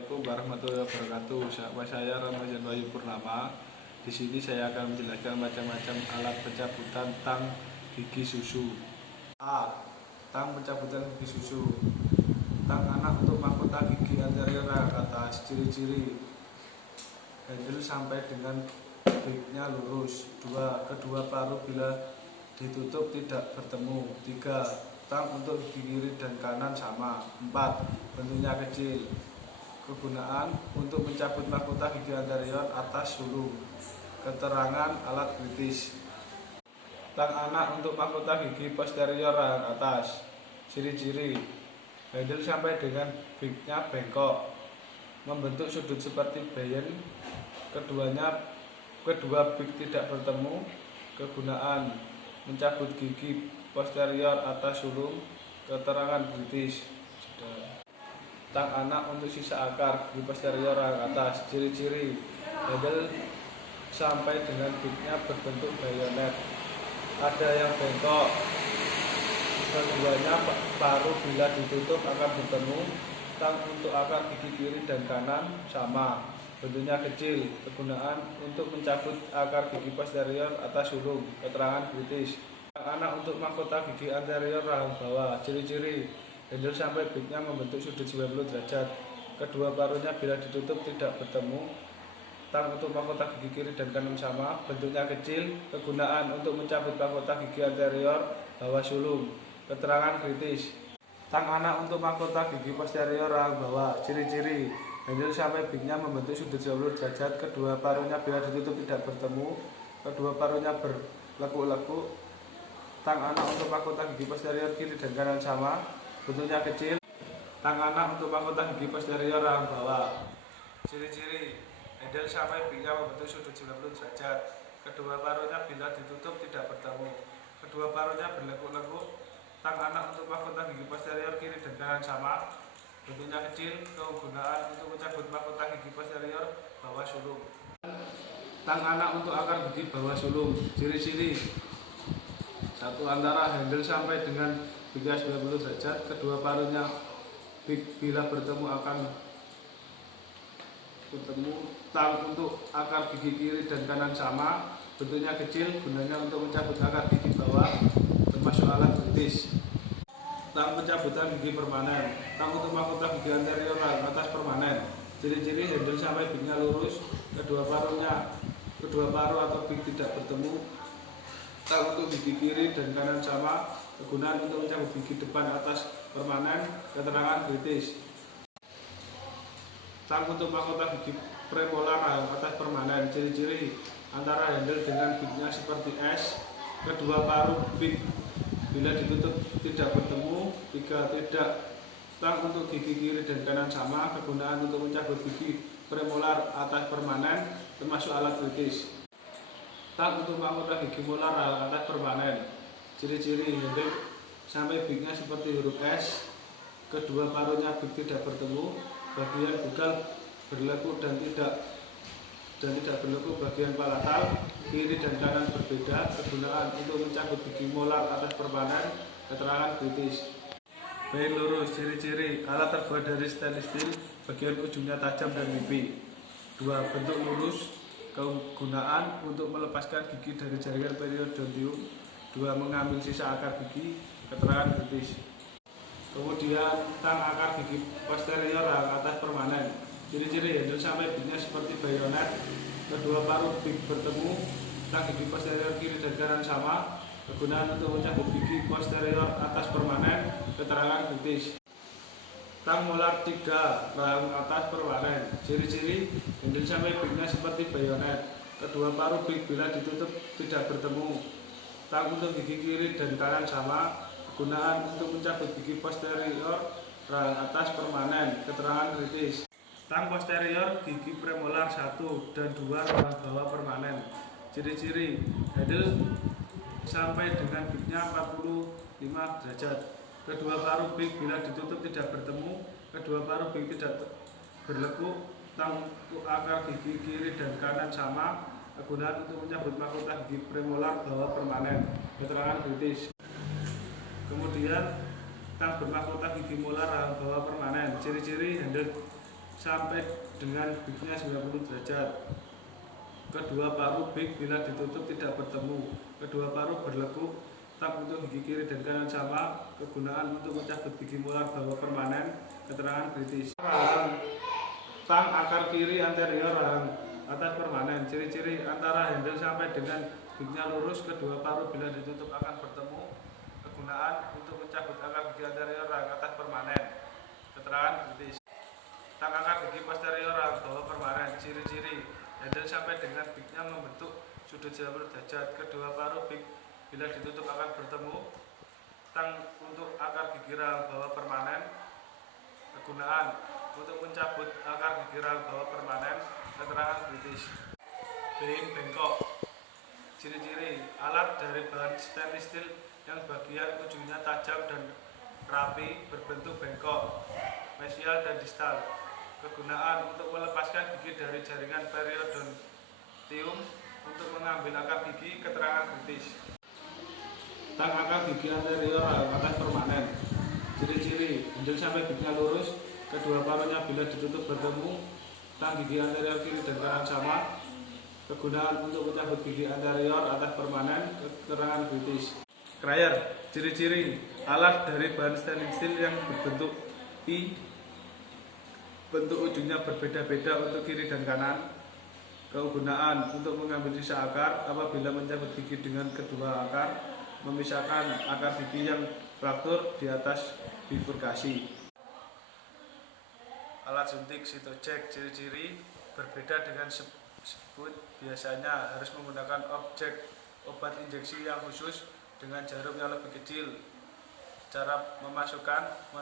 Assalamualaikum warahmatullahi wabarakatuh. Saya Ramadan Wahyu Purnama. Di sini saya akan menjelaskan macam-macam alat pencabutan tang gigi susu. A. Tang pencabutan gigi susu. Tang anak untuk mahkota gigi anterior atas. Ciri-ciri: handle sampai dengan baiknya lurus. 2. Kedua paruh bila ditutup tidak bertemu. 3. Tang untuk gigi kiri dan kanan sama. 4. Bentuknya kecil. Kegunaan: untuk mencabut mahkota gigi anterior atas sulung. Keterangan alat kritis: tang anak untuk mahkota gigi posterior atas. Ciri-ciri: handle sampai dengan baiknya bengkok, membentuk sudut seperti bayen. Kedua big tidak bertemu. Kegunaan: mencabut gigi posterior atas sulung. Keterangan kritis: tang anak untuk sisa akar gigi posterior atas. Ciri-ciri: handle sampai dengan bignya berbentuk bayonet, ada yang bengkok. Keduanya paruh bila ditutup akan bertemu. Tang untuk akar gigi kiri dan kanan sama, bentuknya kecil. Kegunaan: untuk mencabut akar gigi posterior atas sulung. Keterangan kritis: tang anak untuk mahkota gigi anterior rahang bawah. Ciri-ciri: handle sampai bignya membentuk sudut 90 derajat. Kedua paruhnya bila ditutup tidak bertemu. Tang untuk mahkota gigi kiri dan kanan sama, bentuknya kecil. Kegunaan: untuk mencabut mahkota gigi anterior bawah sulung. Keterangan kritis: tang anak untuk mahkota gigi posterior rahang bawah. Ciri-ciri: handle sampai bignya membentuk sudut 90 derajat. Kedua paruhnya bila ditutup tidak bertemu. Kedua paruhnya berlekuk-lekuk. Tang anak untuk mahkota gigi posterior kiri dan kanan sama, bentuknya kecil. Tang anak untuk mahkota gigi posterior rahang bawah. Ciri-ciri: handle sampai bignya membentuk sudut 90 derajat. Kedua paruhnya bila ditutup tidak bertemu. Kedua paruhnya berlekuk-lekuk. Tang anak untuk mahkota gigi posterior kiri dan kanan sama, bentuknya kecil. Kegunaan: untuk mencabut mahkota gigi posterior bawah sulung. Tang anak untuk akar gigi bawah sulung. Ciri-ciri: satu, antara handle sampai dengan bignya 90 derajat. Kedua paruhnya big bila bertemu akan bertemu. Tang untuk akar gigi kiri dan kanan sama, bentuknya kecil. Gunanya untuk mencabut akar gigi bawah, termasuk alat kritis. Tang pencabutan gigi permanen. Tang untuk mahkota gigi anterior atas permanen. Ciri-ciri: handle sampai bignya lurus. Kedua paruh atau big tidak bertemu. Tang untuk gigi kiri dan kanan sama. Kegunaan: untuk mencabut gigi depan atas permanen. Keterangan kritis: tang untuk mahkota gigi premolar atas permanen. Ciri-ciri: antara handle dengan bignya seperti S. Kedua paruh big bila ditutup tidak bertemu. 3. Tidak. Tang untuk gigi kiri dan kanan sama. Kegunaan: untuk mencabut gigi premolar atas permanen, termasuk alat kritis. Tang untuk mahkota gigi molar atas permanen. Ciri-ciri: handle sampai bignya seperti huruf S. Kedua paruhnya big tidak bertemu. Bagian bugal berlekuk dan tidak berlekuk bagian palatal. Kiri dan kanan berbeda. Kegunaan: untuk mencabut gigi molar atas permanen. Keterangan kritis: baik lurus. Ciri-ciri: alat terbuat dari stainless steel, bagian ujungnya tajam dan mipik. 2. Bentuk lurus. Kegunaan: untuk melepaskan gigi dari jaringan periodontium. 2. Mengambil sisa akar gigi. Keterangan kritis. Kemudian tang akar gigi posterior atas permanen. Ciri-ciri: handle sampai bignya seperti bayonet. Kedua paruh big bertemu. Tang gigi posterior kiri dan kanan sama. Kegunaan: untuk mencabut gigi posterior atas permanen. Keterangan kritis. Tang molar 3 rahang atas permanen. Ciri-ciri: handle sampai bignya seperti bayonet. Kedua paruh big bila ditutup tidak bertemu. Tang untuk gigi kiri dan kanan sama. Kegunaan: untuk mencabut gigi posterior rahang atas permanen. Keterangan kritis. Tang posterior gigi premolar 1 dan 2 rahang bawah permanen. Ciri-ciri: handle sampai dengan bignya 45 derajat. Kedua paruh big bila ditutup tidak bertemu. Kedua paruh big tidak berlekuk. Tang untuk akar gigi kiri dan kanan sama. Kegunaan: untuk mencabut mahkota gigi premolar bawah permanen. Keterangan kritis. Kemudian tang bermahkota gigi molar rahang bawah permanen. Ciri-ciri: handle sampai dengan bignya 90 derajat. Kedua paru big bila ditutup tidak bertemu. Kedua paru berlekuk. Tang untuk gigi kiri dan kanan sama. Kegunaan untuk mencabut gigi molar bawah permanen. Keterangan kritis. Tang akar kiri anterior rahang atas permanen. Ciri-ciri antara handle sampai dengan bignya lurus. Kedua paru bila ditutup akan bertemu. Kegunaan untuk mencabut akar gigi anterior rahang atas permanen. Keterangan kritis. Tang akar gigi posterior rahang bawah permanen. Ciri-ciri handle sampai dengan bignya membentuk sudut 90 derajat. Kedua paru big bila ditutup akan bertemu. Tang untuk akar gigi rahang bawah permanen. Kegunaan untuk mencabut akar gigi rahang bawah permanen. Keterangan kritis. Being bengkok. Ciri-ciri alat dari bahan stainless steel yang bagian ujungnya tajam dan rapi berbentuk bengkok, mesial dan distal. Kegunaan untuk melepaskan gigi dari jaringan periodontium untuk mengambil akar gigi. Keterangan kritis. Tang akar gigi anterior atas permanen. Ciri-ciri handle sampai bignya lurus. Kedua parunya bila ditutup bertemu. Tang gigi anterior kiri dan kanan sama. Kegunaan untuk mencabut gigi anterior atas permanen. Keterangan kritis. Cryer. Ciri-ciri alat dari bahan stainless steel yang berbentuk I. Bentuk ujungnya berbeda-beda untuk kiri dan kanan. Kegunaan untuk mengambil sisa akar apabila mencabut gigi dengan kedua akar. Memisahkan akar gigi yang fraktur di atas bifurkasi. Alat suntik Cytoject. Ciri-ciri berbeda dengan sebut biasanya harus menggunakan objek obat injeksi yang khusus dengan jarum yang lebih kecil. Cara memasukkan,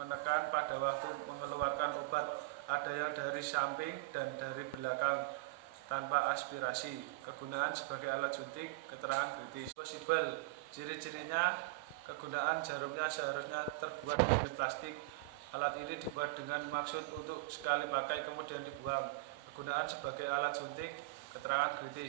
menekan pada waktu mengeluarkan obat ada yang dari samping dan dari belakang tanpa aspirasi. Kegunaan sebagai alat suntik. Keterangan kritis. Possible. Ciri-cirinya kegunaan jarumnya seharusnya terbuat dari plastik. Alat ini dibuat dengan maksud untuk sekali pakai kemudian dibuang. Kegunaan sebagai alat suntik. Keterangan kritis.